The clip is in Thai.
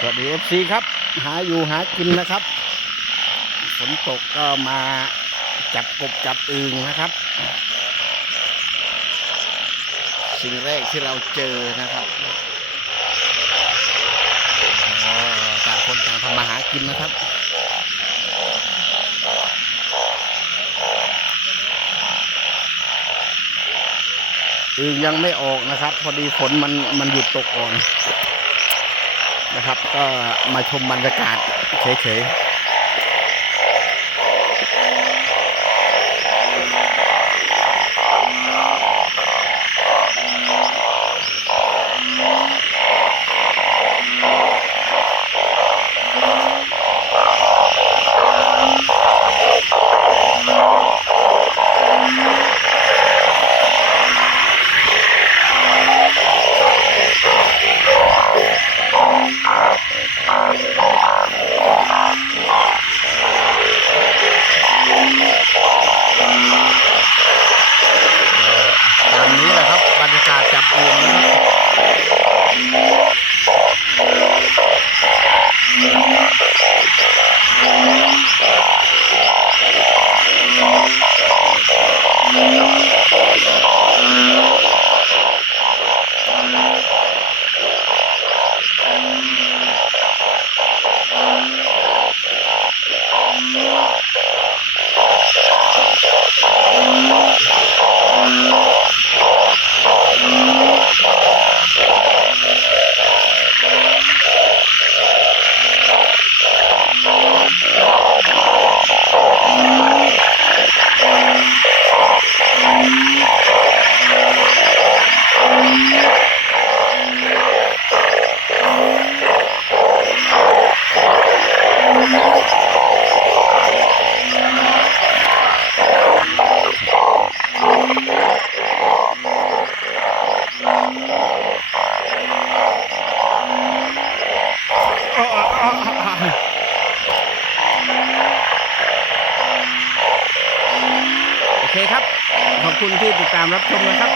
สวัสดีเอฟซีครับ หาอยู่หากินนะครับ ฝนตกก็มาจับกบจับอึงนะครับ สิ่งแรกที่เราเจอนะครับต่างคนต่างทำมาหากินนะครับอึงยังไม่ออกนะครับ พอดีฝนมันมันหยุดตกก่อน นะครับ ก็มาชมบรรยากาศเฉยๆ ตามนี้แหละครับบรรยากาศจับอึงนะครับ Wow. คุณที่ติดตามรับชมนะครับ